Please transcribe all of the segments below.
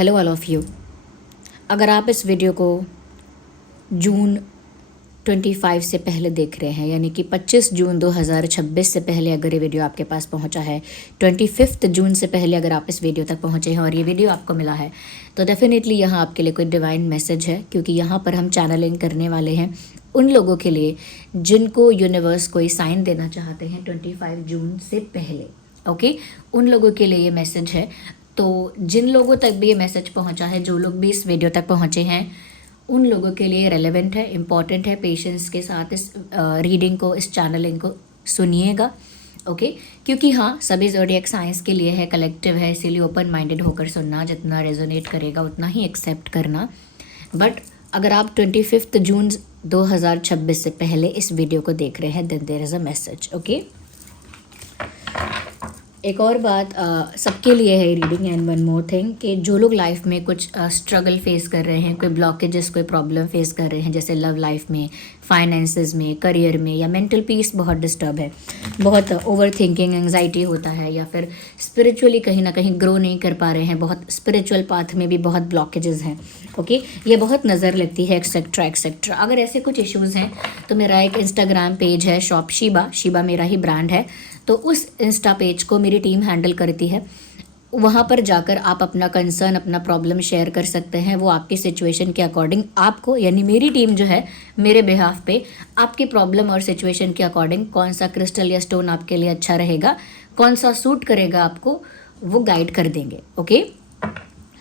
Hello all of you. अगर आप इस वीडियो को जून 25 से पहले देख रहे हैं, यानी कि 25 जून 2026 से पहले अगर ये वीडियो आपके पास पहुंचा है, 25 जून से पहले अगर आप इस वीडियो तक पहुंचे हैं और ये वीडियो आपको मिला है, तो डेफिनेटली यहाँ आपके लिए कोई डिवाइन मैसेज है, क्योंकि यहाँ पर हम चैनलिंग करने वाले हैं उन लोगों के लिए जिनको यूनिवर्स कोई साइन देना चाहते हैं 25 जून से पहले। ओके, उन लोगों के लिए ये मैसेज है। तो जिन लोगों तक भी ये मैसेज पहुंचा है, जो लोग भी इस वीडियो तक पहुंचे हैं, उन लोगों के लिए रेलेवेंट है, इम्पॉर्टेंट है। पेशेंस के साथ इस रीडिंग को, इस चैनलिंग को सुनिएगा। ओके, क्योंकि हाँ, सभी ज़ोडिएक साइंस के लिए है, कलेक्टिव है, इसीलिए ओपन माइंडेड होकर सुनना, जितना रेजोनेट करेगा उतना ही एक्सेप्ट करना। बट अगर आप 25 जून 2026 से पहले इस वीडियो को देख रहे हैं, then there is a message. Okay, एक और बात सबके लिए है reading. And one more thing कि जो लोग लाइफ में कुछ स्ट्रगल फेस कर रहे हैं, कोई ब्लॉकेजेस, कोई प्रॉब्लम फेस कर रहे हैं, जैसे लव लाइफ में, फाइनेंसेस में, करियर में, या मेंटल पीस बहुत डिस्टर्ब है, बहुत ओवर थिंकिंग, एंग्जाइटी होता है, या फिर स्पिरिचुअली कहीं ना कहीं ग्रो नहीं कर पा रहे हैं, बहुत स्पिरिचुअल पाथ में भी बहुत ब्लॉकेजेस हैं। ओके, ये बहुत नज़र लगती है, एक्सेट्रा एक्सेट्रा। अगर ऐसे कुछ इश्यूज़ हैं तो मेरा एक इंस्टाग्राम पेज है, शॉप शीबा, शीबा मेरा ही ब्रांड है, तो उस इंस्टा पेज को मेरी टीम हैंडल करती है। वहाँ पर जाकर आप अपना कंसर्न, अपना प्रॉब्लम शेयर कर सकते हैं। वो आपकी सिचुएशन के अकॉर्डिंग आपको, यानी मेरी टीम जो है, मेरे बिहाफ पे आपकी प्रॉब्लम और सिचुएशन के अकॉर्डिंग कौन सा क्रिस्टल या स्टोन आपके लिए अच्छा रहेगा, कौन सा सूट करेगा आपको, वो गाइड कर देंगे। ओके,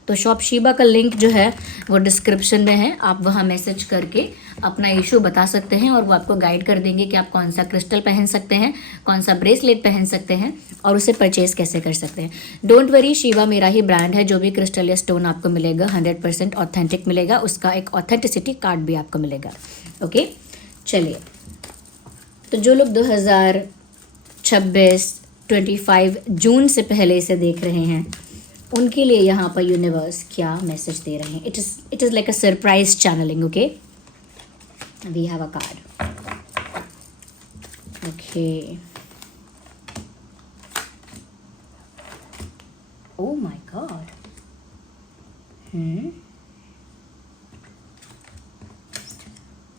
तो शॉप शीबा का लिंक जो है वो डिस्क्रिप्शन में है। आप वहाँ मैसेज करके अपना इशू बता सकते हैं और वो आपको गाइड कर देंगे कि आप कौन सा क्रिस्टल पहन सकते हैं, कौन सा ब्रेसलेट पहन सकते हैं और उसे परचेज कैसे कर सकते हैं। डोंट वरी, शीबा मेरा ही ब्रांड है। जो भी क्रिस्टल या स्टोन आपको मिलेगा 100% ऑथेंटिक मिलेगा, उसका एक ऑथेंटिसिटी कार्ड भी आपको मिलेगा। ओके, चलिए, तो जो लोग 2026 25 जून से पहले इसे देख रहे हैं, उनके लिए यहाँ पर यूनिवर्स क्या मैसेज दे रहे हैं। It is like a surprise channelling. Okay, we have a card. Okay, oh my God.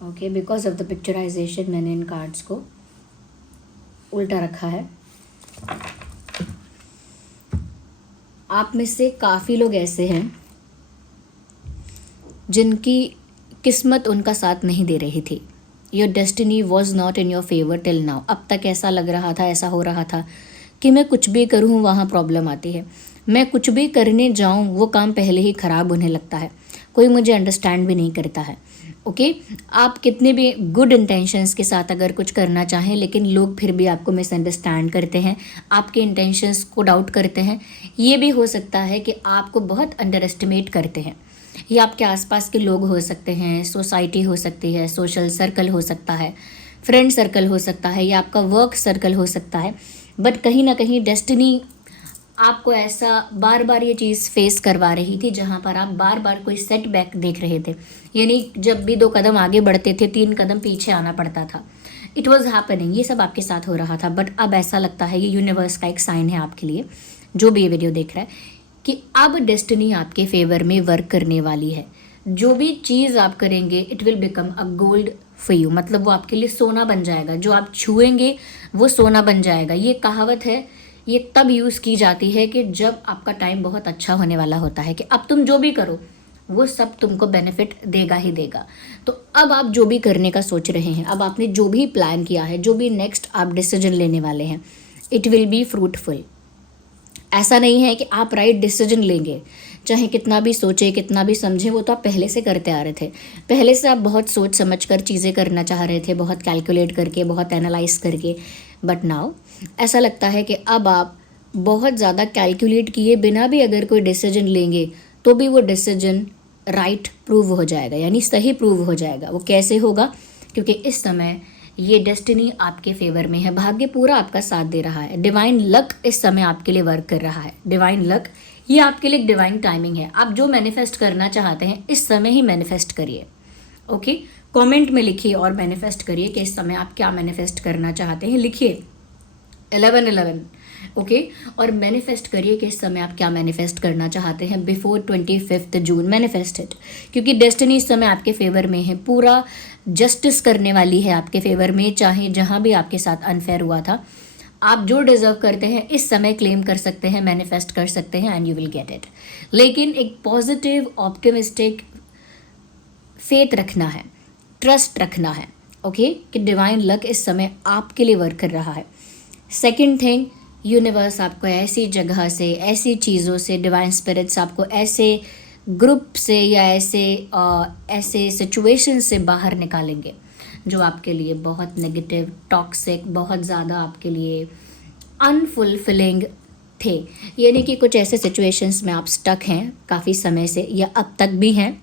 Okay, because of the picturisation मैंने इन कार्ड्स को उल्टा रखा है। आप में से काफ़ी लोग ऐसे हैं जिनकी किस्मत उनका साथ नहीं दे रही थी। Your destiny was not in your favour till now. अब तक ऐसा लग रहा था, ऐसा हो रहा था कि मैं कुछ भी करूँ वहाँ प्रॉब्लम आती है, मैं कुछ भी करने जाऊँ वो काम पहले ही ख़राब होने लगता है, कोई मुझे अंडरस्टैंड भी नहीं करता है। ओके, आप कितने भी गुड इंटेंशंस के साथ अगर कुछ करना चाहें, लेकिन लोग फिर भी आपको मिसअंडरस्टैंड करते हैं, आपके इंटेंशंस को डाउट करते हैं। ये भी हो सकता है कि आपको बहुत अंडर एस्टिमेट करते हैं। ये आपके आसपास के लोग हो सकते हैं, सोसाइटी हो सकती है, सोशल सर्कल हो सकता है, फ्रेंड सर्कल हो सकता है, या आपका वर्क सर्कल हो सकता है। बट कहीं ना कहीं डेस्टिनी आपको ऐसा बार बार ये चीज़ फेस करवा रही थी, जहाँ पर आप बार बार कोई सेटबैक देख रहे थे, यानी जब भी 2 कदम आगे बढ़ते थे 3 कदम पीछे आना पड़ता था। इट वॉज हैपनिंग, ये सब आपके साथ हो रहा था। बट अब ऐसा लगता है, ये यूनिवर्स का एक साइन है आपके लिए, जो भी ये वीडियो देख रहा है, कि अब डेस्टिनी आपके फेवर में वर्क करने वाली है। जो भी चीज़ आप करेंगे, it will become a gold for you. मतलब वो आपके लिए सोना बन जाएगा, जो आप छुएंगे वो सोना बन जाएगा। ये कहावत है, ये तब यूज़ की जाती है कि जब आपका टाइम बहुत अच्छा होने वाला होता है, कि अब तुम जो भी करो वो सब तुमको बेनिफिट देगा ही देगा। तो अब आप जो भी करने का सोच रहे हैं, अब आपने जो भी प्लान किया है, जो भी नेक्स्ट आप डिसीजन लेने वाले हैं, इट विल बी फ्रूटफुल। ऐसा नहीं है कि आप राइट डिसीजन लेंगे, चाहे कितना भी सोचे, कितना भी समझे, वो तो आप पहले से करते आ रहे थे। पहले से आप बहुत सोच समझ कर चीज़ें करना चाह रहे थे, बहुत कैलकुलेट करके, बहुत एनालाइज करके। बट नाउ ऐसा लगता है कि अब आप बहुत ज़्यादा कैलकुलेट किए बिना भी अगर कोई डिसीजन लेंगे, तो भी वो डिसीजन राइट प्रूव हो जाएगा, यानी सही प्रूव हो जाएगा। वो कैसे होगा? क्योंकि इस समय ये डेस्टिनी आपके फेवर में है, भाग्य पूरा आपका साथ दे रहा है, डिवाइन लक इस समय आपके लिए वर्क कर रहा है। डिवाइन लक, ये आपके लिए एक डिवाइन टाइमिंग है। आप जो मैनिफेस्ट करना चाहते हैं इस समय ही मैनिफेस्ट करिए। ओके, कमेंट में लिखिए और मैनिफेस्ट करिए कि इस समय आप क्या मैनिफेस्ट करना चाहते हैं। लिखिए 1111 ओके। और मैनिफेस्ट करिए कि इस समय आप क्या मैनिफेस्ट करना चाहते हैं बिफोर 25 जून। मैनिफेस्ट इट, क्योंकि डेस्टिनी इस समय आपके फेवर में है, पूरा जस्टिस करने वाली है आपके फेवर में। चाहे जहाँ भी आपके साथ अनफेयर हुआ था, आप जो डिजर्व करते हैं इस समय क्लेम कर सकते हैं, मैनिफेस्ट कर सकते हैं, and you will get it. लेकिन एक पॉजिटिव ऑप्टिमिस्टिक फेथ रखना है, ट्रस्ट रखना है, ओके, कि डिवाइन लक इस समय आपके लिए वर्क कर रहा है। सेकंड थिंग, यूनिवर्स आपको ऐसी जगह से, ऐसी चीज़ों से, डिवाइन स्पिरिट्स आपको ऐसे ग्रुप से या ऐसे सिचुएशन से बाहर निकालेंगे जो आपके लिए बहुत नेगेटिव, टॉक्सिक, बहुत ज़्यादा आपके लिए अनफुलफिलिंग थे। यानी कि कुछ ऐसे सिचुएशंस में आप स्टक हैं काफ़ी समय से या अब तक भी हैं,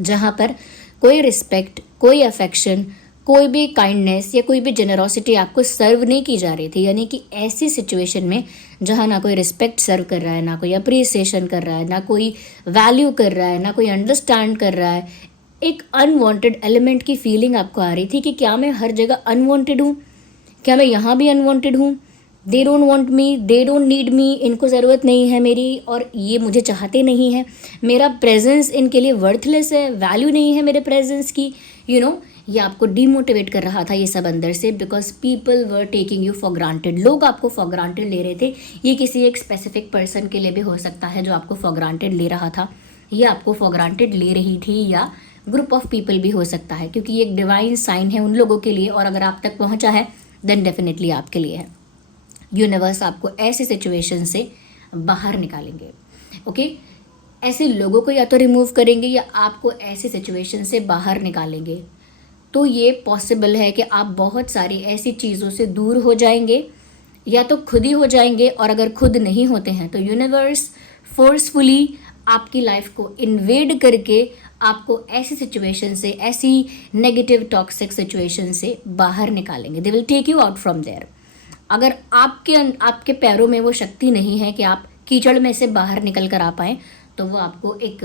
जहाँ पर कोई रिस्पेक्ट, कोई अफेक्शन, कोई भी काइंडनेस या कोई भी जेनरोसिटी आपको सर्व नहीं की जा रही थी। यानी कि ऐसी सिचुएशन में जहाँ ना कोई रिस्पेक्ट सर्व कर रहा है, ना कोई अप्रिसिएशन कर रहा है, ना कोई वैल्यू कर रहा है, ना कोई अंडरस्टैंड कर रहा है, एक अनवांटेड एलिमेंट की फीलिंग आपको आ रही थी कि क्या मैं हर जगह अनवांटेड हूँ, क्या मैं यहाँ भी अनवांटेड हूँ, they don't want me, they don't need me, इनको ज़रूरत नहीं है मेरी और ये मुझे चाहते नहीं है, मेरा प्रेजेंस इनके लिए वर्थलेस है, वैल्यू नहीं है मेरे प्रेजेंस की, ये आपको डीमोटिवेट कर रहा था ये सब अंदर से, because people were taking you for granted. लोग आपको फॉर ग्रांटेड ले रहे थे। ये किसी एक स्पेसिफिक पर्सन के लिए भी हो सकता है जो आपको फॉर ग्रांटेड ले रहा था, या आपको फॉर ग्रांटेड ले रही थी, या ग्रुप ऑफ पीपल भी हो सकता है, क्योंकि ये एक डिवाइन साइन है उन लोगों के लिए, और अगर आप तक पहुंचा है देन डेफिनेटली आपके लिए है। यूनिवर्स आपको ऐसी सिचुएशन से बाहर निकालेंगे, ओके। ऐसे लोगों को या तो रिमूव करेंगे या आपको ऐसी सिचुएशन से बाहर निकालेंगे। तो ये पॉसिबल है कि आप बहुत सारी ऐसी चीज़ों से दूर हो जाएंगे, या तो खुद ही हो जाएंगे, और अगर खुद नहीं होते हैं तो यूनिवर्स फोर्सफुली आपकी लाइफ को इन्वेड करके आपको ऐसी सिचुएशन से, ऐसी नेगेटिव टॉक्सिक सिचुएशन से बाहर निकालेंगे। They will take you out from there. अगर आपके पैरों में वो शक्ति नहीं है कि आप कीचड़ में से बाहर निकल कर आ पाएँ, तो वो आपको एक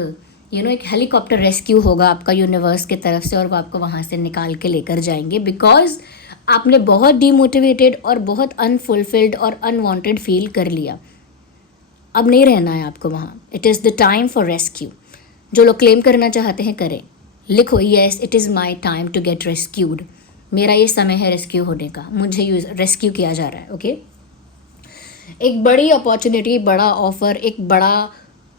हेलीकॉप्टर रेस्क्यू होगा आपका यूनिवर्स की तरफ से, और वो आपको वहाँ से निकाल के लेकर जाएंगे, बिकॉज आपने बहुत डीमोटिवेटेड और बहुत अनफुलफिल्ड और अनवांटेड फील कर लिया। अब नहीं रहना है आपको वहाँ। It is the time for rescue. जो लोग क्लेम करना चाहते हैं करें, लिखो yes it is my time to get rescued. मेरा ये समय है रेस्क्यू होने का, मुझे रेस्क्यू किया जा रहा है, ओके। एक बड़ी अपॉर्चुनिटी, बड़ा ऑफर, एक बड़ा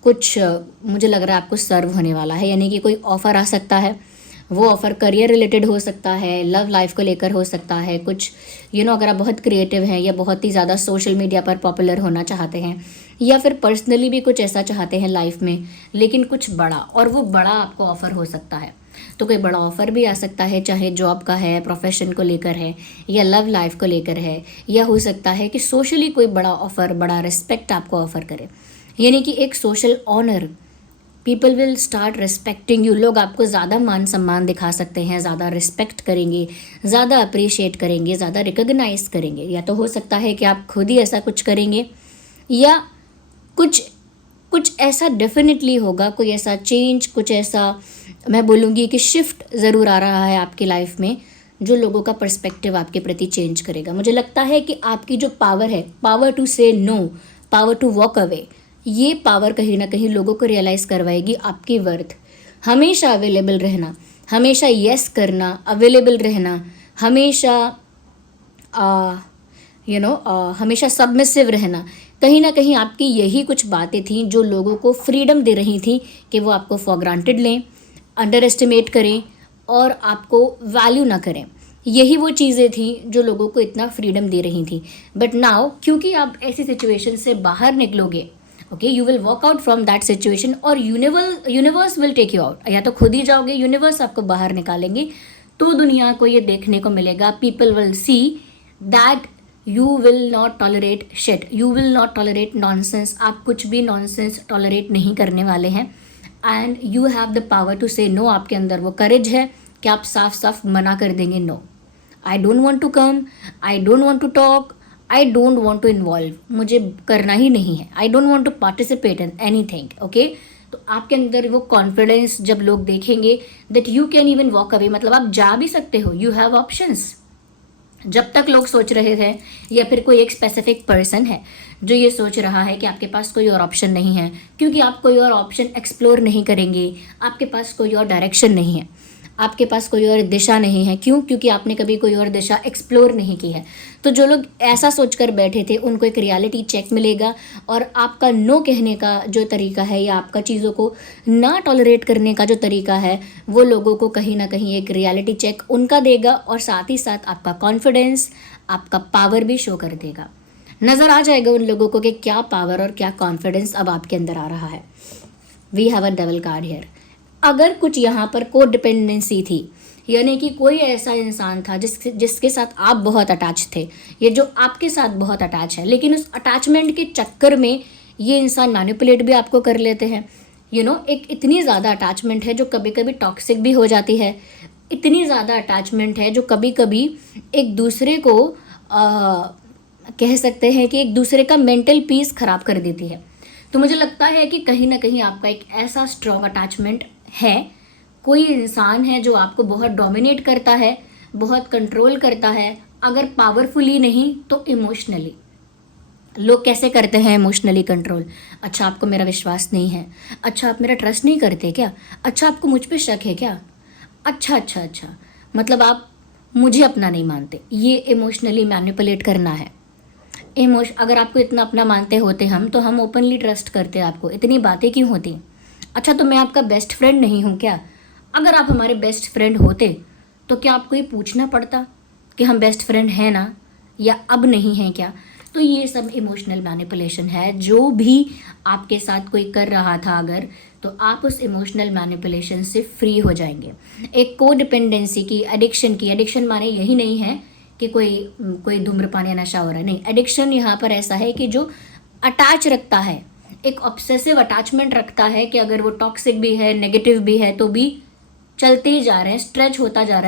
कुछ मुझे लग रहा है आपको सर्व होने वाला है। यानी कि कोई ऑफ़र आ सकता है, वो ऑफ़र करियर रिलेटेड हो सकता है, लव लाइफ को लेकर हो सकता है, कुछ अगर आप बहुत क्रिएटिव हैं या बहुत ही ज़्यादा सोशल मीडिया पर पॉपुलर होना चाहते हैं, या फिर पर्सनली भी कुछ ऐसा चाहते हैं लाइफ में, लेकिन कुछ बड़ा, और वो बड़ा आपको ऑफ़र हो सकता है। तो कोई बड़ा ऑफ़र भी आ सकता है, चाहे जॉब का है, प्रोफेशन को लेकर है, या लव लाइफ को लेकर है, या हो सकता है कि सोशली कोई बड़ा ऑफ़र, बड़ा रिस्पेक्ट आपको ऑफ़र करे। यानी कि एक social honour, people will start respecting you. लोग आपको ज़्यादा मान सम्मान दिखा सकते हैं, ज़्यादा रिस्पेक्ट करेंगे, ज़्यादा अप्रिशिएट करेंगे, ज़्यादा रिकॉग्नाइज करेंगे। या तो हो सकता है कि आप खुद ही ऐसा कुछ करेंगे, या कुछ ऐसा डेफिनेटली होगा, कोई ऐसा चेंज, कुछ ऐसा मैं बोलूँगी कि शिफ्ट ज़रूर आ रहा है आपकी लाइफ में, जो लोगों का पर्सपेक्टिव आपके प्रति चेंज करेगा। मुझे लगता है कि आपकी जो पावर है, power to say no, power to walk away, ये पावर कहीं ना कहीं लोगों को रियलाइज़ करवाएगी आपकी वर्थ। हमेशा अवेलेबल रहना, हमेशा यस करना, अवेलेबल रहना, हमेशा हमेशा सबमिसिव रहना, कहीं ना कहीं आपकी यही कुछ बातें थी जो लोगों को फ्रीडम दे रही थी कि वो आपको फॉर ग्रांटेड लें, अंडर एस्टिमेट करें और आपको वैल्यू ना करें। यही वो चीज़ें थी जो लोगों को इतना फ्रीडम दे रही थी। बट नाउ क्योंकि आप ऐसी सिचुएशन से बाहर निकलोगे, okay, you will walk out from that situation, और universe will take you out. या तो खुद ही जाओगे, यूनिवर्स आपको बाहर निकालेंगे, तो दुनिया को ये देखने को मिलेगा, people will see that you will not tolerate shit, you will not tolerate nonsense. आप कुछ भी नॉनसेंस टॉलरेट नहीं करने वाले हैं, and you have the power to say no. आपके अंदर वो करेज है कि आप साफ साफ मना कर देंगे, no, I don't want to come, I don't want to talk, I don't want to involve, मुझे करना ही नहीं है, I don't want to participate in anything, okay. तो आपके अंदर वो कॉन्फिडेंस जब लोग देखेंगे that you can even walk away, मतलब आप जा भी सकते हो, यू हैव ऑप्शंस, जब तक लोग सोच रहे थे या फिर कोई एक स्पेसिफिक पर्सन है जो ये सोच रहा है कि आपके पास कोई और ऑप्शन नहीं है, क्योंकि आप कोई और ऑप्शन एक्सप्लोर नहीं करेंगे, आपके पास कोई और डायरेक्शन नहीं है, आपके पास कोई और दिशा नहीं है। क्यों? क्योंकि आपने कभी कोई और दिशा एक्सप्लोर नहीं की है। तो जो लोग ऐसा सोचकर बैठे थे उनको एक रियलिटी चेक मिलेगा, और आपका नो कहने का जो तरीका है या आपका चीज़ों को ना टॉलरेट करने का जो तरीका है वो लोगों को कहीं ना कहीं एक रियलिटी चेक उनका देगा, और साथ ही साथ आपका कॉन्फिडेंस, आपका पावर भी शो कर देगा। नज़र आ जाएगा उन लोगों को कि क्या पावर और क्या कॉन्फिडेंस अब आपके अंदर आ रहा है। We have a double card here. अगर कुछ यहाँ पर को डिपेंडेंसी थी, यानी कि कोई ऐसा इंसान था जिसके साथ आप बहुत अटैच थे, ये जो आपके साथ बहुत अटैच है, लेकिन उस अटैचमेंट के चक्कर में ये इंसान मैनिपुलेट भी आपको कर लेते हैं। एक इतनी ज़्यादा अटैचमेंट है जो कभी कभी टॉक्सिक भी हो जाती है। इतनी ज़्यादा अटैचमेंट है जो कभी कभी एक दूसरे को कह सकते हैं कि एक दूसरे का मेंटल पीस खराब कर देती है। तो मुझे लगता है कि कहीं ना कहीं आपका एक ऐसा स्ट्रॉन्ग अटैचमेंट है, कोई इंसान है जो आपको बहुत डोमिनेट करता है, बहुत कंट्रोल करता है, अगर पावरफुली नहीं तो इमोशनली। लोग कैसे करते हैं इमोशनली कंट्रोल? अच्छा, आपको मेरा विश्वास नहीं है, अच्छा आप मेरा ट्रस्ट नहीं करते क्या, अच्छा आपको मुझ पे शक है क्या, अच्छा अच्छा अच्छा, मतलब आप मुझे अपना नहीं मानते। ये इमोशनली मैनिपुलेट करना है। अगर आपको इतना अपना मानते होते हम, तो हम ओपनली ट्रस्ट करते आपको, इतनी बातें क्यों होती? अच्छा, तो मैं आपका बेस्ट फ्रेंड नहीं हूँ क्या? अगर आप हमारे बेस्ट फ्रेंड होते तो क्या आपको ये पूछना पड़ता कि हम बेस्ट फ्रेंड हैं ना, या अब नहीं हैं क्या? तो ये सब इमोशनल मैनिपुलेशन है। जो भी आपके साथ कोई कर रहा था अगर, तो आप उस इमोशनल मैनिपुलेशन से फ्री हो जाएंगे। एक को डिपेंडेंसी की, एडिक्शन माने यही नहीं है कि कोई धूम्रपान या नशा हो रहा है, नहीं। एडिक्शन यहाँ पर ऐसा है कि जो अटैच रखता है, एक ऑब्सेसिव अटैचमेंट रखता है कि अगर वो टॉक्सिक भी है, नेगेटिव भी है, तो भी चलते ही जा रहे हैं, स्ट्रेच होता जा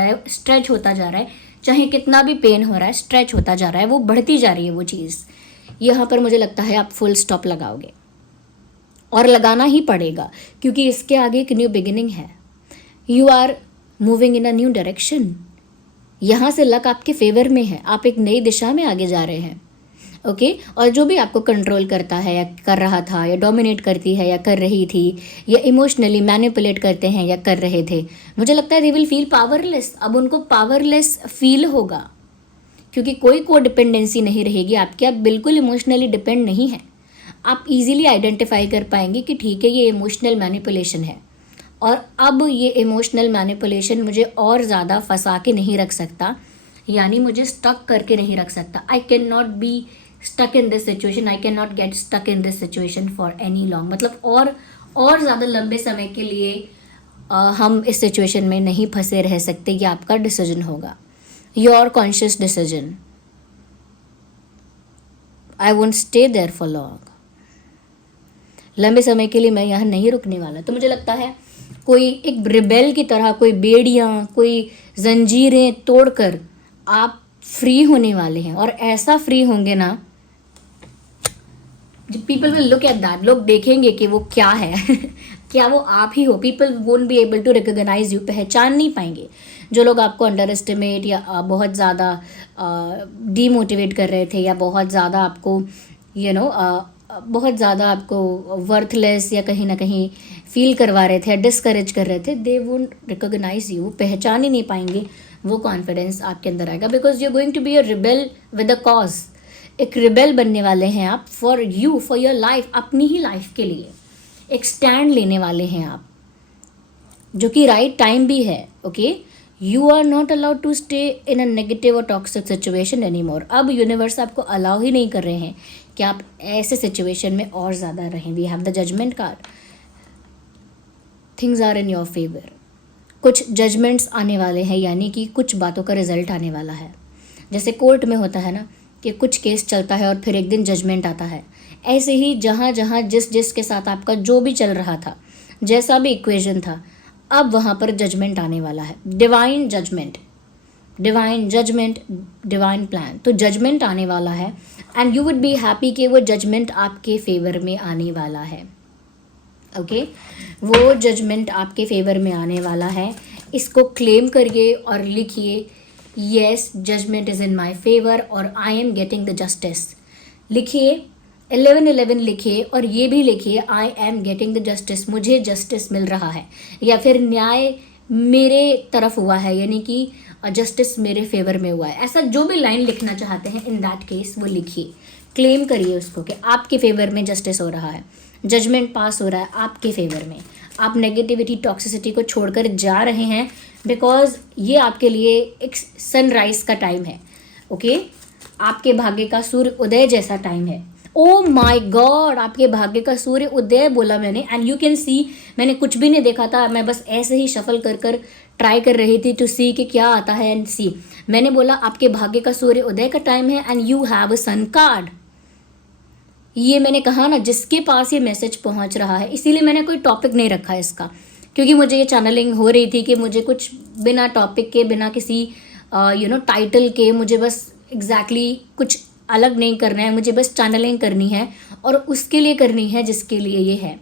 रहा है, चाहे कितना भी पेन हो रहा है, स्ट्रेच होता जा रहा है, वो बढ़ती जा रही है वो चीज़। यहाँ पर मुझे लगता है आप फुल स्टॉप लगाओगे, और लगाना ही पड़ेगा, क्योंकि इसके आगे एक न्यू बिगिनिंग है। You are moving in a new direction. यहाँ से लक आपके फेवर में है, आप एक नई दिशा में आगे जा रहे हैं। ओके, और जो भी आपको कंट्रोल करता है या कर रहा था, या डोमिनेट करती है या कर रही थी, या इमोशनली मैनिपुलेट करते हैं या कर रहे थे, मुझे लगता है दे विल फील पावरलेस। अब उनको पावरलेस फील होगा, क्योंकि कोई को डिपेंडेंसी नहीं रहेगी आपकी। आप बिल्कुल इमोशनली डिपेंड नहीं है। आप इजीली आइडेंटिफाई कर पाएंगे कि ठीक है, ये इमोशनल मैनिपुलेशन है, और अब ये इमोशनल मैनिपुलेशन मुझे और ज़्यादा फंसा के नहीं रख सकता, यानी मुझे स्टक करके नहीं रख सकता। I can not be stuck in this situation, I can not get stuck in this situation for any long. मतलब और ज़्यादा लंबे समय के लिए हम इस सिचुएशन में नहीं फंसे रह सकते। ये आपका डिसीजन होगा, your conscious decision. I won't stay there for long. लंबे समय के लिए मैं यहाँ नहीं रुकने वाला। तो मुझे लगता है कोई एक रिबेल की तरह, कोई बेड़ियाँ, कोई जंजीरें तोड़कर आप फ्री होने वाले हैं, और ऐसा फ्री होंगे ना, people will look at that. लोग देखेंगे कि वो क्या है क्या वो आप ही हो। People won't be able to recognise you, पहचान नहीं पाएंगे। जो लोग आपको अंडर एस्टिमेट या बहुत ज़्यादा डीमोटिवेट कर रहे थे, या बहुत ज़्यादा आपको बहुत ज़्यादा आपको वर्थलेस या कहीं ना कहीं फील करवा रहे थे, डिस्करेज कर रहे थे, दे वोंट रिकॉग्नाइज यू, पहचान ही नहीं पाएंगे। वो कॉन्फिडेंस आपके अंदर आएगा, because you are going to be a rebel with a cause. एक रिबेल बनने वाले हैं आप, for you, for your life, अपनी ही लाइफ के लिए एक स्टैंड लेने वाले हैं आप, जो कि राइट टाइम भी है। Okay, you are not allowed to stay in a negative और टॉक्सिक सिचुएशन एनी मोर। अब यूनिवर्स आपको अलाउ ही नहीं कर रहे हैं कि आप ऐसे सिचुएशन में और ज़्यादा रहें। We have the judgement card. Things are in your favour. कुछ जजमेंट्स आने वाले हैं, यानी कि कुछ बातों का रिजल्ट आने वाला है। जैसे कोर्ट में होता है ना कि कुछ केस चलता है और फिर एक दिन जजमेंट आता है, ऐसे ही जहाँ जहाँ जिस के साथ आपका जो भी चल रहा था, जैसा भी इक्वेशन था, अब वहाँ पर जजमेंट आने वाला है। Divine judgement, divine plan. तो जजमेंट आने वाला है, and you would be happy कि वो जजमेंट आपके फेवर में आने वाला है। ओके, वो जजमेंट आपके फेवर में आने वाला है। इसको क्लेम करिए और लिखिए yes judgement is in my favour और I am getting the justice. लिखिए 1111 लिखिए और ये भी लिखिए I am getting the justice, मुझे जस्टिस मिल रहा है या फिर न्याय मेरे तरफ हुआ है, यानी कि जस्टिस मेरे फेवर में हुआ है। ऐसा जो भी लाइन लिखना चाहते हैं इन दैट केस वो लिखिए, क्लेम करिए उसको कि आपके फेवर में जस्टिस हो रहा है, जजमेंट पास हो रहा है आपके फेवर में, आप नेगेटिविटी टॉक्सिसिटी को छोड़कर जा रहे हैं बिकॉज ये आपके लिए एक सनराइज का टाइम है। ओके आपके भाग्य का सूर्य उदय जैसा टाइम है। ओ माय गॉड, आपके भाग्य का सूर्य उदय बोला मैंने, एंड यू कैन सी मैंने कुछ भी नहीं देखा था, मैं बस ऐसे ही शफल कर कर ट्राई कर रही थी टू सी कि क्या आता है। एंड सी मैंने बोला आपके भाग्य का सूर्य उदय का टाइम है and you have a sun card. ये मैंने कहा ना, जिसके पास ये मैसेज पहुंच रहा है, इसीलिए मैंने कोई टॉपिक नहीं रखा इसका, क्योंकि मुझे ये चैनलिंग हो रही थी कि मुझे कुछ बिना टॉपिक के, बिना किसी टाइटल के, मुझे बस एग्जैक्टली कुछ अलग नहीं करना है, मुझे बस चैनलिंग करनी है और उसके लिए करनी है जिसके लिए ये है।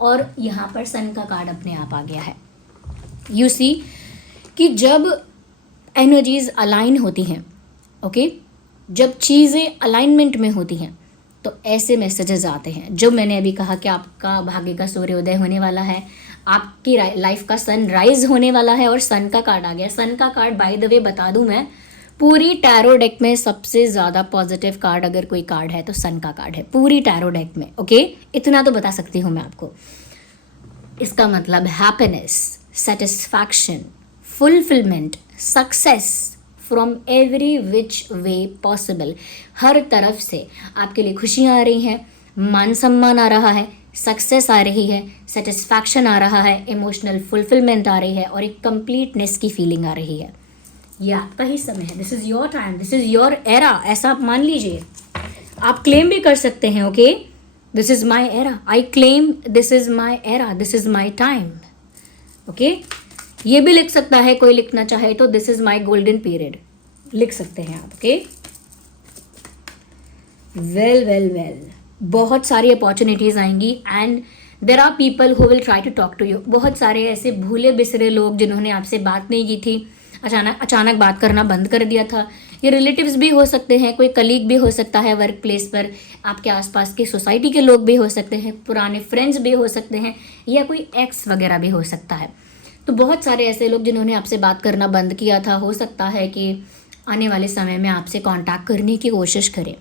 और यहाँ पर सन का कार्ड अपने आप आ गया है। यू सी कि जब एनर्जीज अलाइन होती हैं, ओके जब चीज़ें अलाइनमेंट में होती हैं तो ऐसे मैसेजेस आते हैं। जो मैंने अभी कहा कि आपका भाग्य का सूर्योदय होने वाला है, आपकी लाइफ का सन राइज होने वाला है और सन का कार्ड आ गया। सन का कार्ड बाय द वे बता दूं मैं, पूरी टैरो डेक में सबसे ज़्यादा पॉजिटिव कार्ड अगर कोई कार्ड है तो सन का कार्ड है पूरी टैरो डेक में। ओके इतना तो बता सकती हूँ मैं आपको। इसका मतलब happiness, satisfaction, fulfilment, success from every which way possible. हर तरफ से आपके लिए खुशियाँ आ रही हैं, मान सम्मान आ रहा है, सक्सेस आ रही है, सेटिस्फैक्शन आ रहा है, इमोशनल फुलफिलमेंट आ रही है और एक कंप्लीटनेस की फीलिंग आ रही है। ये आपका ही समय है, this is your time, this is your era, ऐसा आप मान लीजिए। आप क्लेम भी कर सकते हैं, okay this is my era, I claim this is my era, this is my time. Okay ये भी लिख सकता है कोई लिखना चाहे तो, this is my golden period लिख सकते हैं आप। ओके वेल वेल वेल, बहुत सारी अपॉर्चुनिटीज़ आएंगी and there are people who will try to talk to you. बहुत सारे ऐसे भूले बिसरे लोग जिन्होंने आपसे बात नहीं की थी, अचानक बात करना बंद कर दिया था। ये रिलेटिव्स भी हो सकते हैं, कोई कलीग भी हो सकता है वर्क प्लेस पर, आपके आसपास की सोसाइटी के लोग भी हो सकते हैं, पुराने फ्रेंड्स भी हो सकते हैं, या कोई एक्स वगैरह भी हो सकता है। तो बहुत सारे ऐसे लोग जिन्होंने आपसे बात करना बंद किया था, हो सकता है कि आने वाले समय में आपसे कांटेक्ट करने की कोशिश करें,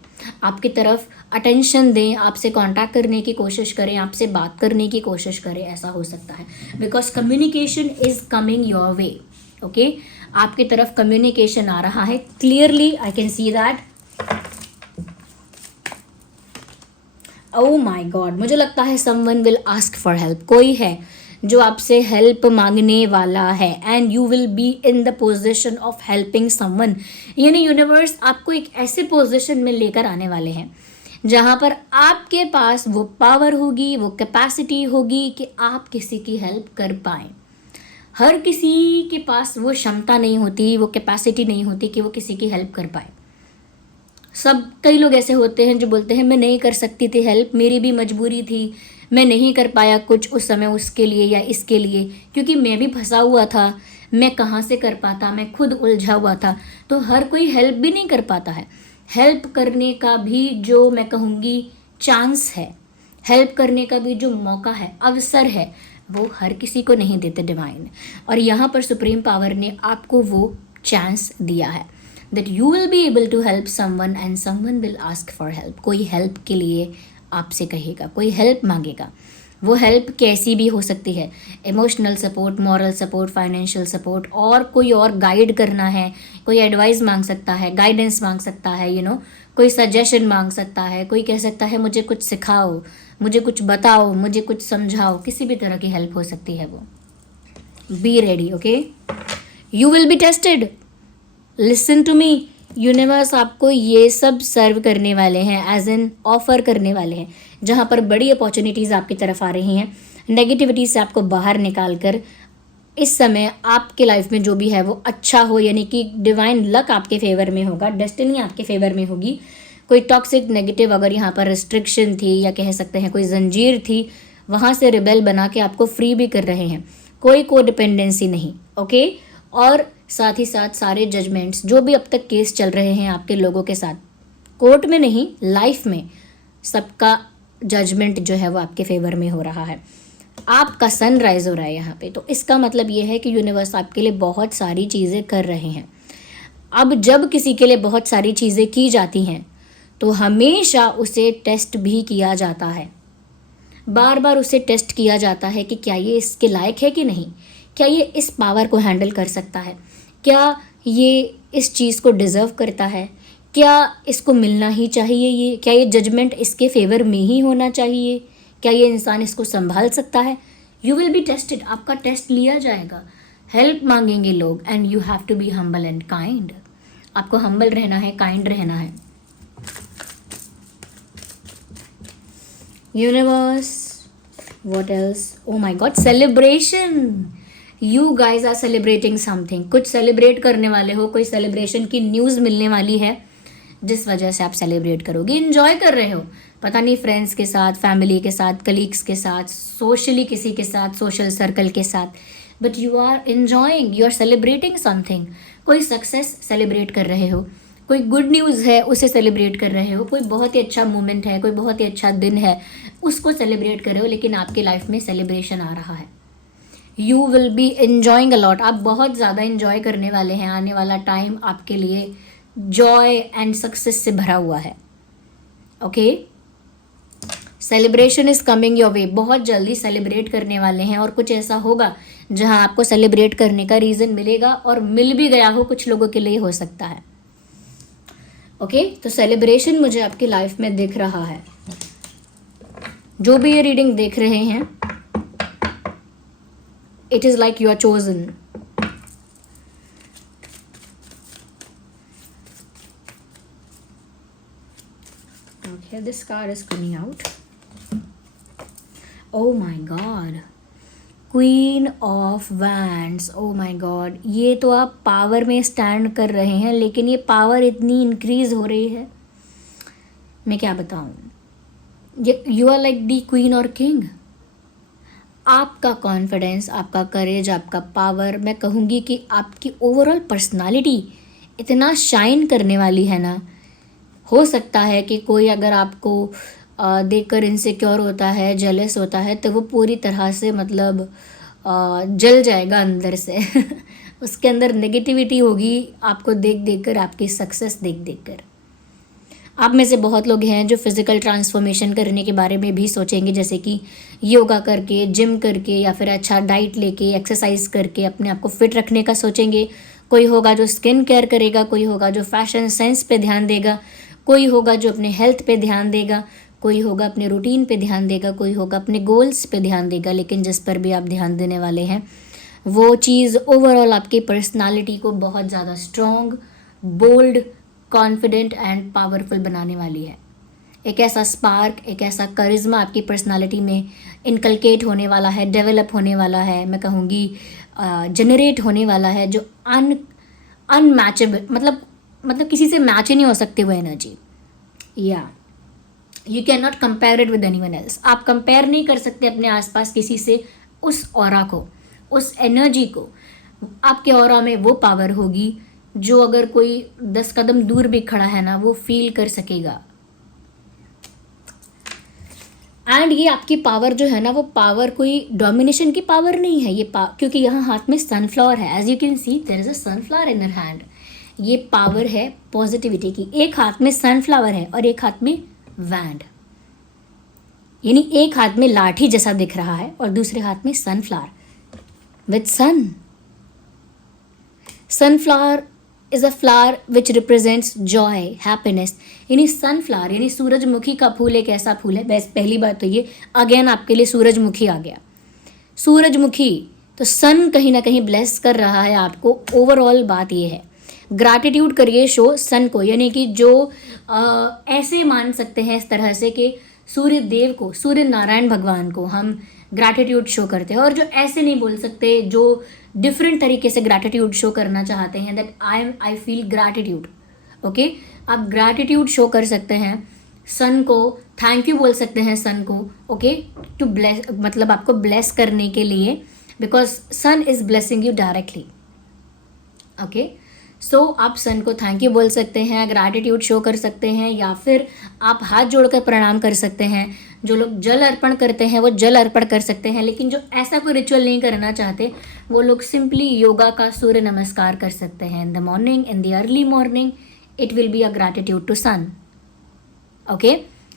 आपकी तरफ अटेंशन दें, आपसे कांटेक्ट करने की कोशिश करें, आपसे बात करने की कोशिश करें, ऐसा हो सकता है। Because communication is coming your way. Okay आपकी तरफ कम्युनिकेशन आ रहा है, clearly I can see that. Oh my God, मुझे लगता है someone will ask for help. कोई है जो आपसे हेल्प मांगने वाला है and you will be in the position of helping someone. यानी यूनिवर्स आपको एक ऐसे पोजिशन में लेकर आने वाले हैं जहाँ पर आपके पास वो पावर होगी, वो कैपेसिटी होगी कि आप किसी की हेल्प कर पाएँ। हर किसी के पास वो क्षमता नहीं होती, वो कैपेसिटी नहीं होती कि वो किसी की हेल्प कर पाए। कई लोग ऐसे होते हैं जो बोलते हैं मैं नहीं कर सकती थी हेल्प, मेरी भी मजबूरी थी, मैं नहीं कर पाया कुछ उस समय उसके लिए या इसके लिए, क्योंकि मैं भी फंसा हुआ था, मैं कहाँ से कर पाता, मैं खुद उलझा हुआ था। तो हर कोई हेल्प भी नहीं कर पाता है। हेल्प करने का भी जो मैं कहूँगी चांस है, हेल्प करने का भी जो मौका है, अवसर है, वो हर किसी को नहीं देते डिवाइन। और यहाँ पर सुप्रीम पावर ने आपको वो चांस दिया है that you will be able to help someone and someone will ask for help. कोई हेल्प के लिए आपसे कहेगा, कोई हेल्प मांगेगा। वो हेल्प कैसी भी हो सकती है, emotional support, moral support, financial support, और कोई और गाइड करना है, कोई एडवाइस मांग सकता है, गाइडेंस मांग सकता है, कोई सजेशन मांग सकता है, कोई कह सकता है मुझे कुछ सिखाओ, मुझे कुछ बताओ, मुझे कुछ समझाओ, किसी भी तरह की हेल्प हो सकती है वो। Be ready, okay you will be tested, listen to me. Universe आपको ये सब सर्व करने वाले हैं, एज एन ऑफर करने वाले हैं, जहाँ पर बड़ी अपॉर्चुनिटीज़ आपकी तरफ आ रही हैं। नेगेटिविटी से आपको बाहर निकाल कर इस समय आपके लाइफ में जो भी है वो अच्छा हो, यानी कि डिवाइन लक आपके फेवर में होगा, डेस्टिनी आपके फेवर में होगी। कोई टॉक्सिक नेगेटिव अगर यहाँ पर रिस्ट्रिक्शन थी या कह सकते हैं कोई जंजीर थी, वहाँ से रिबेल बना के आपको फ्री भी कर रहे हैं। कोई डिपेंडेंसी नहीं, ओके और साथ ही साथ सारे जजमेंट्स, जो भी अब तक केस चल रहे हैं आपके लोगों के साथ, कोर्ट में नहीं, लाइफ में, सबका जजमेंट जो है वो आपके फेवर में हो रहा है। आपका सनराइज हो रहा है यहाँ पे। तो इसका मतलब ये है कि यूनिवर्स आपके लिए बहुत सारी चीज़ें कर रहे हैं। अब जब किसी के लिए बहुत सारी चीज़ें की जाती हैं तो हमेशा उसे टेस्ट भी किया जाता है, बार बार उसे टेस्ट किया जाता है कि क्या ये इसके लायक है कि नहीं, क्या ये इस पावर को हैंडल कर सकता है, क्या ये इस चीज़ को डिज़र्व करता है, क्या इसको मिलना ही चाहिए, ये क्या ये जजमेंट इसके फेवर में ही होना चाहिए, क्या ये इंसान इसको संभाल सकता है। यू विल बी टेस्टेड, आपका टेस्ट लिया जाएगा। हेल्प मांगेंगे लोग and you have to be humble and kind. आपको हम्बल रहना है, काइंड रहना है। Universe, what else? Oh my God, celebration. You guys are celebrating something. कुछ सेलिब्रेट करने वाले हो, कोई सेलिब्रेशन की न्यूज़ मिलने वाली है जिस वजह से आप सेलिब्रेट करोगे, इंजॉय कर रहे हो। पता नहीं फ्रेंड्स के साथ, फैमिली के साथ, कलीग्स के साथ, सोशली किसी के साथ, सोशल सर्कल के साथ, but you are enjoying, you are celebrating something. कोई सक्सेस सेलिब्रेट कर रहे हो, कोई गुड न्यूज़ है उसे सेलिब्रेट कर रहे हो, कोई बहुत ही अच्छा मोमेंट है, कोई बहुत ही अच्छा दिन है उसको सेलिब्रेट कर रहे हो। लेकिन आपकी लाइफ में सेलिब्रेशन आ रहा है। You will be enjoying a lot. आप बहुत ज़्यादा इंजॉय करने वाले हैं। आने वाला टाइम आपके लिए जॉय एंड सक्सेस से भरा हुआ है। Okay, celebration is coming your way. बहुत जल्दी सेलिब्रेट करने वाले हैं और कुछ ऐसा होगा जहां आपको सेलिब्रेट करने का रीज़न मिलेगा, और मिल भी गया हो कुछ लोगों के लिए, हो सकता है। ओके, तो सेलिब्रेशन मुझे आपकी लाइफ में दिख रहा है। जो भी ये रीडिंग देख रहे हैं, it is like you are chosen. Okay, this card is coming out. Oh my God, Queen of Wands. Oh my God, ये तो आप पावर में स्टैंड कर रहे हैं, लेकिन ये पावर इतनी इंक्रीज हो रही है, मैं क्या बताऊँ। You are like the queen और किंग। आपका कॉन्फिडेंस, आपका करेज, आपका पावर, मैं कहूँगी कि आपकी ओवरऑल पर्सनालिटी इतना शाइन करने वाली है ना। हो सकता है कि कोई अगर आपको देखकर इनसिक्योर होता है, जेलस होता है, तो वो पूरी तरह से मतलब जल जाएगा अंदर से उसके अंदर नेगेटिविटी होगी आपको देख देख कर, आपकी सक्सेस देख देख कर। आप में से बहुत लोग हैं जो फिज़िकल ट्रांसफॉर्मेशन करने के बारे में भी सोचेंगे, जैसे कि योगा करके, जिम करके, या फिर अच्छा डाइट लेके, एक्सरसाइज करके अपने आप को फिट रखने का सोचेंगे। कोई होगा जो स्किन केयर करेगा, कोई होगा जो फैशन सेंस पे ध्यान देगा, कोई होगा जो अपने हेल्थ पे ध्यान देगा, कोई होगा अपने रूटीन पे ध्यान देगा, कोई होगा अपने गोल्स पे ध्यान देगा। लेकिन जिस पर भी आप ध्यान देने वाले हैं वो चीज़ ओवरऑल आपकी पर्सनालिटी को बहुत ज़्यादा strong, bold, confident and powerful बनाने वाली है। एक ऐसा स्पार्क, एक ऐसा करिश्मा आपकी पर्सनालिटी में इनकलकेट होने वाला है, डेवलप होने वाला है, मैं कहूँगी जनरेट होने वाला है, जो अनमैचेबल, मतलब किसी से मैच ही नहीं हो सकती वो एनर्जी। या you can not compare it with anyone else. आप कंपेयर नहीं कर सकते अपने आसपास किसी से उस ऑरा को, उस एनर्जी को। आपके ऑरा में वो पावर होगी जो अगर कोई 10 कदम दूर भी खड़ा है ना, वो फील कर सकेगा। एंड ये आपकी पावर जो है ना, वो पावर कोई डोमिनेशन की पावर नहीं है। ये क्योंकि यहाँ हाथ में सनफ्लावर है, as you can see there is a sunflower in her hand. ये पावर है पॉजिटिविटी की। एक हाथ में सनफ्लावर है और एक हाथ में वैंड, यानी एक हाथ में लाठी जैसा दिख रहा है और दूसरे हाथ में sunflower with sun. Sunflower is a flower which represents joy, happiness. यानी सनफ्लावर यानी सूरजमुखी का फूल एक ऐसा फूल है। बस पहली बात तो ये, अगेन आपके लिए सूरजमुखी आ गया। सूरजमुखी तो सन कहीं ना कहीं ब्लेस कर रहा है आपको। ओवरऑल बात ये है, ग्रैटिट्यूड करिए शो सन को, यानी कि जो ऐसे मान सकते हैं इस तरह से कि सूर्य देव को, सूर्य नारायण भगवान को हम ग्रैटिट्यूड शो करते हैं, और जो ऐसे नहीं बोल सकते, जो डिफरेंट तरीके से ग्रैटिट्यूड शो करना चाहते हैं, that I feel gratitude. Okay, आप ग्रैटिट्यूड शो कर सकते हैं सन को, थैंक यू बोल सकते हैं सन को। ओके, टू ब्लेस, मतलब आपको ब्लेस करने के लिए, because sun is blessing you directly. Okay, so आप सन को थैंक यू बोल सकते हैं, ग्रैटिट्यूड शो कर सकते हैं, या फिर आप हाथ जोड़कर प्रणाम कर सकते हैं। जो लोग जल अर्पण करते हैं वो जल अर्पण कर सकते हैं, लेकिन जो ऐसा कोई रिचुअल नहीं करना चाहते वो लोग सिंपली योगा का सूर्य नमस्कार कर सकते हैं in the morning, in the early morning. It will be a gratitude to sun. Okay,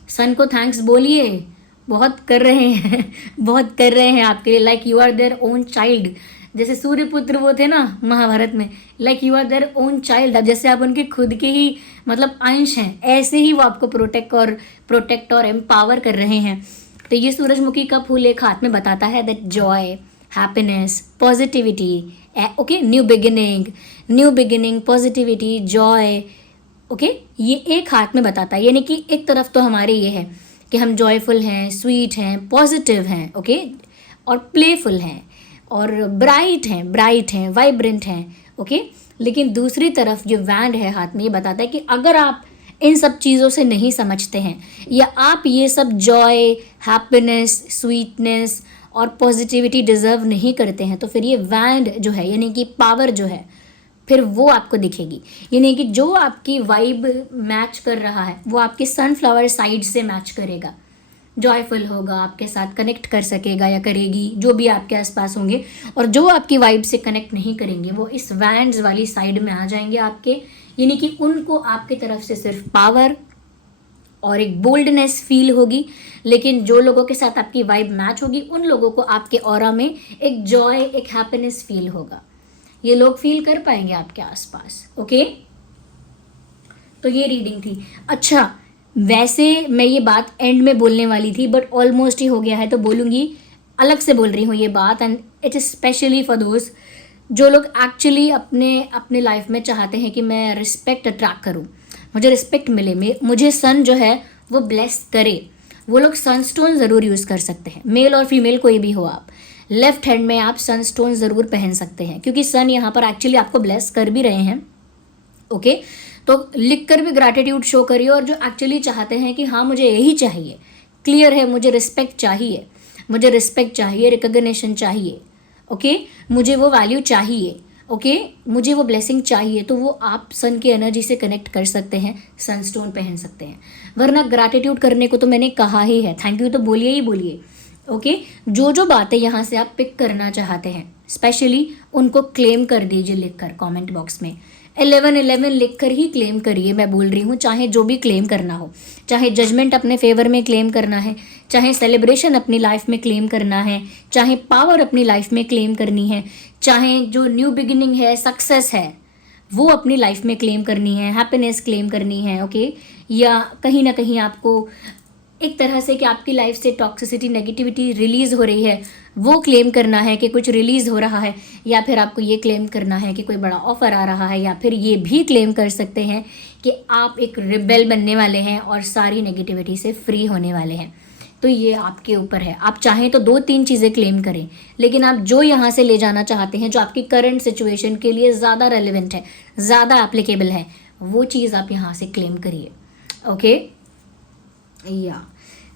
sun को थैंक्स बोलिए, बहुत कर रहे हैं बहुत कर रहे हैं आपके लिए, like you are their own child. जैसे सूर्यपुत्र वो थे ना महाभारत में, like you are their own child, जैसे आप उनके खुद के ही मतलब अंश हैं, ऐसे ही वो आपको प्रोटेक्ट और एम्पावर कर रहे हैं। तो ये सूरजमुखी का फूल एक हाथ में बताता है that Joy, happiness, positivity, okay, new beginning, positivity, Joy. Okay, ये एक हाथ में बताता है, यानी कि एक तरफ तो हमारे ये है कि हम जॉयफुल हैं, स्वीट हैं, पॉजिटिव हैं, ओके, और प्लेफुल हैं, और ब्राइट हैं, वाइब्रेंट हैं, ओके। लेकिन दूसरी तरफ जो वैंड है हाथ में, ये बताता है कि अगर आप इन सब चीज़ों से नहीं समझते हैं, या आप ये सब जॉय, हैप्पीनेस, स्वीटनेस और पॉजिटिविटी डिज़र्व नहीं करते हैं, तो फिर ये वैंड जो है, यानी कि पावर जो है, फिर वो आपको दिखेगी। यानी कि जो आपकी वाइब मैच कर रहा है वो आपके सनफ्लावर साइड से मैच करेगा, जॉयफुल होगा, आपके साथ कनेक्ट कर सकेगा या करेगी, जो भी आपके आसपास होंगे। और जो आपकी वाइब से कनेक्ट नहीं करेंगे वो इस वैंड्स वाली साइड में आ जाएंगे आपके, यानी कि उनको आपकी तरफ से सिर्फ पावर और एक बोल्डनेस फील होगी। लेकिन जो लोगों के साथ आपकी वाइब मैच होगी उन लोगों को आपके ऑरा में एक जॉय, एक हैप्पीनेस फील होगा, ये लोग फील कर पाएंगे आपके आसपास। ओके, तो ये रीडिंग थी। अच्छा, वैसे मैं ये बात एंड में बोलने वाली थी बट ऑलमोस्ट ही हो गया है, तो बोलूँगी, अलग से बोल रही हूँ ये बात, and it is specially for दोस्त जो लोग एक्चुअली अपने लाइफ में चाहते हैं कि मैं रिस्पेक्ट अट्रैक्ट करूँ, मुझे रिस्पेक्ट मिले, मुझे सन जो है वो ब्लेस करे। वो लोग सनस्टोन ज़रूर यूज़ कर सकते हैं, मेल और फीमेल कोई भी हो आप। लेफ्ट हैंड में आप सनस्टोन ज़रूर पहन सकते हैं, क्योंकि सन यहाँ पर एक्चुअली आपको ब्लेस कर भी रहे हैं। ओके, तो लिख कर भी ग्रैटिट्यूड शो करिए, और जो एक्चुअली चाहते हैं कि हाँ मुझे यही चाहिए, क्लियर है, मुझे रिस्पेक्ट चाहिए, रिकग्निशन चाहिए, ओके, मुझे वो वैल्यू चाहिए, ओके, मुझे वो ब्लेसिंग चाहिए, तो वो आप सन की एनर्जी से कनेक्ट कर सकते हैं, सनस्टोन पहन सकते हैं। वरना ग्रैटिट्यूड करने को तो मैंने कहा ही है, थैंक यू तो बोलिए ही बोलिए। ओके, जो बातें यहाँ से आप पिक करना चाहते हैं स्पेशली उनको क्लेम कर दीजिए लिखकर कमेंट बॉक्स में। 1111 लिखकर ही क्लेम करिए, मैं बोल रही हूँ, चाहे जो भी क्लेम करना हो, चाहे जजमेंट अपने फेवर में क्लेम करना है, चाहे सेलिब्रेशन अपनी लाइफ में क्लेम करना है, चाहे पावर अपनी लाइफ में क्लेम करनी है, चाहे जो न्यू बिगिनिंग है, सक्सेस है, वो अपनी लाइफ में क्लेम करनी है, हैप्पीनेस क्लेम करनी है, ओके, या कहीं ना कहीं आपको एक तरह से कि आपकी लाइफ से टॉक्सिसिटी, नेगेटिविटी रिलीज़ हो रही है, वो क्लेम करना है कि कुछ रिलीज़ हो रहा है, या फिर आपको ये क्लेम करना है कि कोई बड़ा ऑफर आ रहा है, या फिर ये भी क्लेम कर सकते हैं कि आप एक रिबेल बनने वाले हैं और सारी नेगेटिविटी से फ्री होने वाले हैं। तो ये आपके ऊपर है, आप चाहें तो 2-3 चीज़ें क्लेम करें, लेकिन आप जो यहाँ से ले जाना चाहते हैं, जो आपकी करंट सिचुएशन के लिए ज़्यादा रेलिवेंट है, ज़्यादा एप्लीकेबल है, वो चीज़ आप यहाँ से क्लेम करिए। ओके, या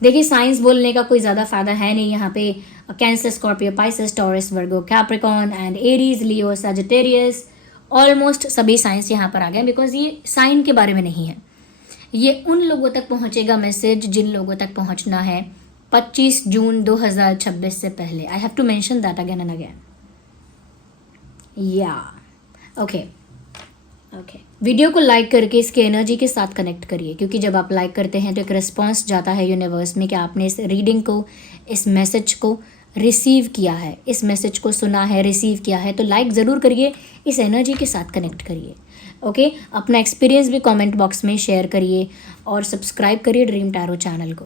देखिए, साइंस बोलने का कोई ज़्यादा फ़ायदा है नहीं यहाँ पे। Cancer, Scorpio, Pisces, taurus, Virgo, Capricorn and Aries, Leo, Sagittarius, almost सभी साइंस यहाँ पर आ गए, बिकॉज ये साइन के बारे में नहीं है। ये उन लोगों तक पहुँचेगा मैसेज जिन लोगों तक पहुँचना है 25 जून 2026 से पहले। I have to mention that again and again. या ओके, वीडियो को लाइक करके इसके एनर्जी के साथ कनेक्ट करिए, क्योंकि जब आप लाइक करते हैं तो एक रिस्पॉन्स जाता है यूनिवर्स में कि आपने इस रीडिंग को, इस मैसेज को रिसीव किया है, इस मैसेज को सुना है, रिसीव किया है। तो लाइक ज़रूर करिए, इस एनर्जी के साथ कनेक्ट करिए। ओके, अपना एक्सपीरियंस भी कमेंट बॉक्स में शेयर करिए, और सब्सक्राइब करिए ड्रीम टैरो चैनल को,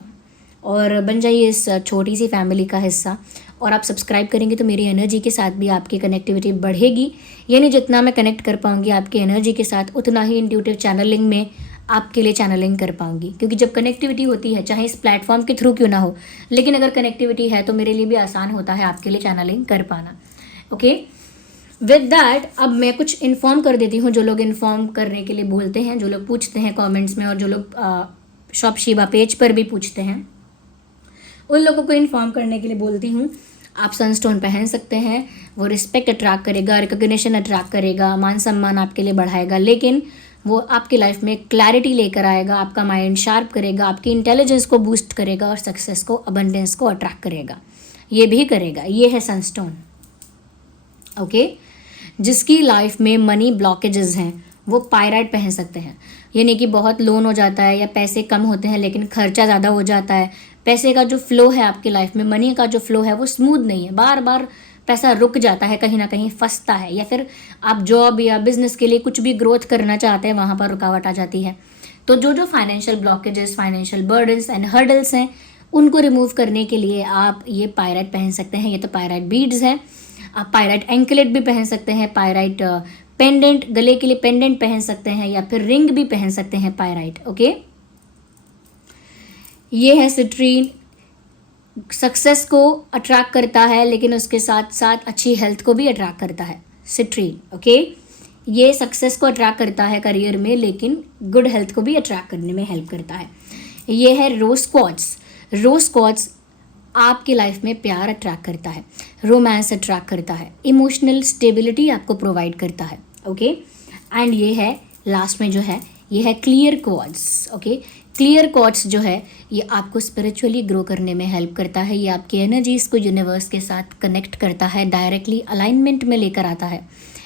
और बन जाइए इस छोटी सी फैमिली का हिस्सा। और आप सब्सक्राइब करेंगे तो मेरी एनर्जी के साथ भी आपकी कनेक्टिविटी बढ़ेगी, यानी जितना मैं कनेक्ट कर पाऊंगी आपकी एनर्जी के साथ, उतना ही इंट्यूटिव चैनलिंग में आपके लिए चैनलिंग कर पाऊंगी। क्योंकि जब कनेक्टिविटी होती है, चाहे इस प्लेटफॉर्म के थ्रू क्यों ना हो, लेकिन अगर कनेक्टिविटी है तो मेरे लिए भी आसान होता है आपके लिए चैनलिंग कर पाना। ओके, विद दैट अब मैं कुछ इन्फॉर्म कर देती हूँ। जो लोग इन्फॉर्म करने के लिए बोलते हैं, जो लोग पूछते हैं कॉमेंट्स में, और जो लोग शॉप शिवा पेज पर भी पूछते हैं, उन लोगों को इन्फॉर्म करने के लिए बोलती हूँ। आप सनस्टोन पहन सकते हैं, वो रिस्पेक्ट अट्रैक्ट करेगा, रिकॉग्निशन अट्रैक्ट करेगा, मान सम्मान आपके लिए बढ़ाएगा, लेकिन वो आपकी लाइफ में क्लैरिटी लेकर आएगा, आपका माइंड शार्प करेगा, आपकी इंटेलिजेंस को बूस्ट करेगा और सक्सेस को, अबंडेंस को अट्रैक्ट करेगा, ये भी करेगा। ये है सनस्टोन। ओके, जिसकी लाइफ में मनी ब्लॉकेजेस हैं वो पायराइट पहन सकते हैं। यानी कि बहुत लोन हो जाता है या पैसे कम होते हैं लेकिन खर्चा ज़्यादा हो जाता है, पैसे का जो फ्लो है आपकी लाइफ में, मनी का जो फ्लो है वो स्मूथ नहीं है, बार बार पैसा रुक जाता है, कहीं ना कहीं फंसता है, या फिर आप जॉब या बिजनेस के लिए कुछ भी ग्रोथ करना चाहते हैं वहाँ पर रुकावट आ जाती है। तो जो financial blockages, financial burdens and hurdles हैं उनको रिमूव करने के लिए आप ये पायराइट पहन सकते हैं। ये तो पायराइट बीड्स है। आप पायराइट एंकलेट भी पहन सकते हैं, पायराइट पेंडेंट, गले के लिए पेंडेंट पहन सकते हैं, या फिर रिंग भी पहन सकते हैं पायराइट। ओके, ये है सिट्रीन। सक्सेस को अट्रैक्ट करता है लेकिन उसके साथ साथ अच्छी हेल्थ को भी अट्रैक्ट करता है सिट्रीन। ओके, ये सक्सेस को अट्रैक्ट करता है करियर में लेकिन गुड हेल्थ को भी अट्रैक्ट करने में हेल्प करता है। ये है रोज क्वार्ट्ज। रोज क्वार्ट्ज आपकी लाइफ में प्यार अट्रैक्ट करता है, रोमांस अट्रैक्ट करता है, इमोशनल स्टेबिलिटी आपको प्रोवाइड करता है। ओके, एंड ये है लास्ट में जो है ये है clear quartz. Okay, clear quartz जो है ये आपको स्पिरिचुअली ग्रो करने में हेल्प करता है, ये आपकी एनर्जीज को यूनिवर्स के साथ कनेक्ट करता है, डायरेक्टली अलाइनमेंट में लेकर आता है,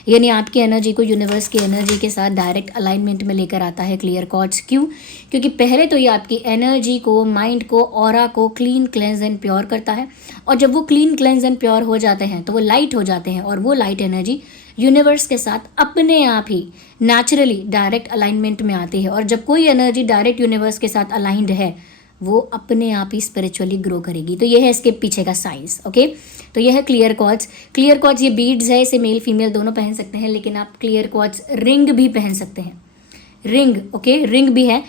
यानी आपकी एनर्जी को यूनिवर्स की एनर्जी के साथ डायरेक्ट अलाइनमेंट में लेकर आता है क्लियर क्वार्ट्ज। क्यों? क्योंकि पहले तो ये आपकी एनर्जी को, माइंड को, ऑरा को क्लीन, क्लेंज एंड प्योर करता है, और जब वो क्लीन, क्लेंज एंड प्योर हो जाते हैं तो वो लाइट हो जाते हैं, और वो लाइट एनर्जी यूनिवर्स के साथ अपने आप ही नेचुरली डायरेक्ट अलाइनमेंट में आती है। और जब कोई एनर्जी डायरेक्ट यूनिवर्स के साथ अलाइंड है वो अपने आप ही स्पिरिचुअली ग्रो करेगी। तो ये है इसके पीछे का साइंस। ओके, तो ये है क्लियर क्वार्ट्ज। क्लियर क्वार्ट्ज ये बीड्स है, इसे मेल फीमेल दोनों पहन सकते हैं, लेकिन आप क्लियर क्वार्ट्ज रिंग भी पहन सकते हैं। रिंग, ओके, रिंग भी है।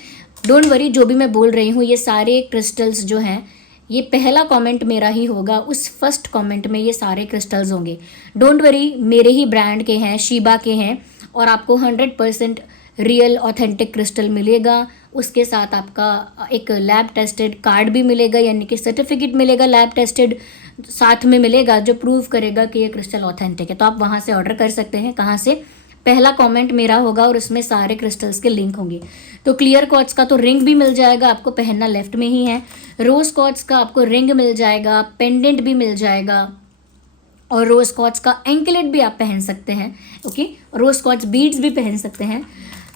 डोंट वरी, जो भी मैं बोल रही हूँ ये सारे क्रिस्टल्स जो हैं, ये पहला कमेंट मेरा ही होगा, उस फर्स्ट कमेंट में ये सारे क्रिस्टल्स होंगे। डोंट वरी, मेरे ही ब्रांड के हैं, शीबा के हैं, और आपको 100% रियल ऑथेंटिक क्रिस्टल मिलेगा। उसके साथ आपका एक लैब टेस्टेड कार्ड भी मिलेगा, यानी कि सर्टिफिकेट मिलेगा लैब टेस्टेड साथ में मिलेगा, जो प्रूव करेगा कि ये क्रिस्टल ऑथेंटिक है। तो आप वहाँ से ऑर्डर कर सकते हैं। कहाँ से? पहला कमेंट मेरा होगा और उसमें सारे क्रिस्टल्स के लिंक होंगे। तो क्लियर क्वार्ट्ज का तो रिंग भी मिल जाएगा, आपको पहनना लेफ्ट में ही है। रोज क्वार्ट्ज का आपको रिंग मिल जाएगा, पेंडेंट भी मिल जाएगा, और रोज क्वार्ट्ज का एंकलेट भी आप पहन सकते हैं। ओके, रोज क्वार्ट्ज बीड्स भी पहन सकते हैं।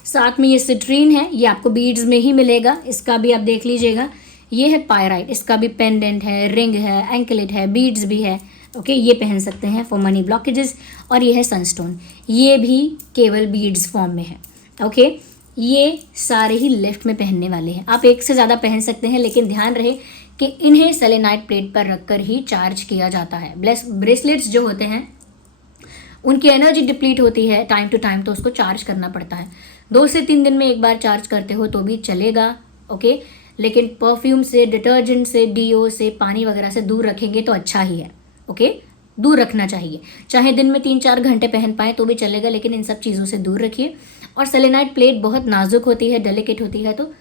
साथ में ये सिट्रीन है, ये आपको बीड्स में ही मिलेगा, इसका भी आप देख लीजिएगा। ये है पायराइट, इसका भी पेंडेंट है, रिंग है, एंकलेट है, बीड्स भी है। ओके, ये पहन सकते हैं फॉर मनी ब्लॉकेजेस। और ये है सनस्टोन, ये भी केवल बीड्स फॉर्म में है। ओके, ये सारे ही लेफ्ट में पहनने वाले हैं। आप एक से ज़्यादा पहन सकते हैं, लेकिन ध्यान रहे कि इन्हें सेलेनाइट प्लेट पर रखकर ही चार्ज किया जाता है। ब्रेसलेट्स जो होते हैं उनकी एनर्जी डिप्लीट होती है टाइम टू टाइम, तो उसको चार्ज करना पड़ता है। 2 से 3 दिन में एक बार चार्ज करते हो तो भी चलेगा। ओके, लेकिन परफ्यूम से, डिटर्जेंट से, डीओ से, पानी वगैरह से दूर रखेंगे तो अच्छा ही है। ओके, दूर रखना चाहिए। चाहे दिन में 3-4 घंटे पहन पाएँ तो भी चलेगा, लेकिन इन सब चीज़ों से दूर रखिए। और सेलेनाइट प्लेट बहुत नाजुक होती है, डेलिकेट होती है, तो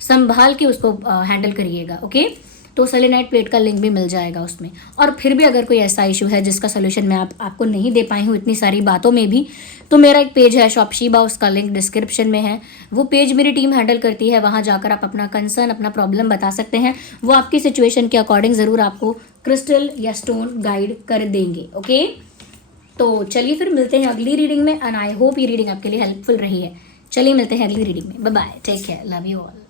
संभाल के उसको हैंडल करिएगा। ओके, तो सेलेनाइट प्लेट का लिंक भी मिल जाएगा उसमें। और फिर भी अगर कोई ऐसा इशू है जिसका सोल्यूशन मैं आपको नहीं दे पाई हूँ इतनी सारी बातों में भी, तो मेरा एक पेज है शॉप शीबा, उसका लिंक डिस्क्रिप्शन में है। वो पेज मेरी टीम हैंडल करती है, वहाँ जाकर आप अपना कंसर्न, अपना प्रॉब्लम बता सकते हैं। वो आपकी सिचुएशन के अकॉर्डिंग ज़रूर आपको क्रिस्टल या स्टोन गाइड कर देंगे। ओके, तो चलिए फिर मिलते हैं अगली रीडिंग में, एंड आई होप ये रीडिंग आपके लिए हेल्पफुल रही है। चलिए मिलते हैं अगली रीडिंग में। Bye bye, take care, love you all.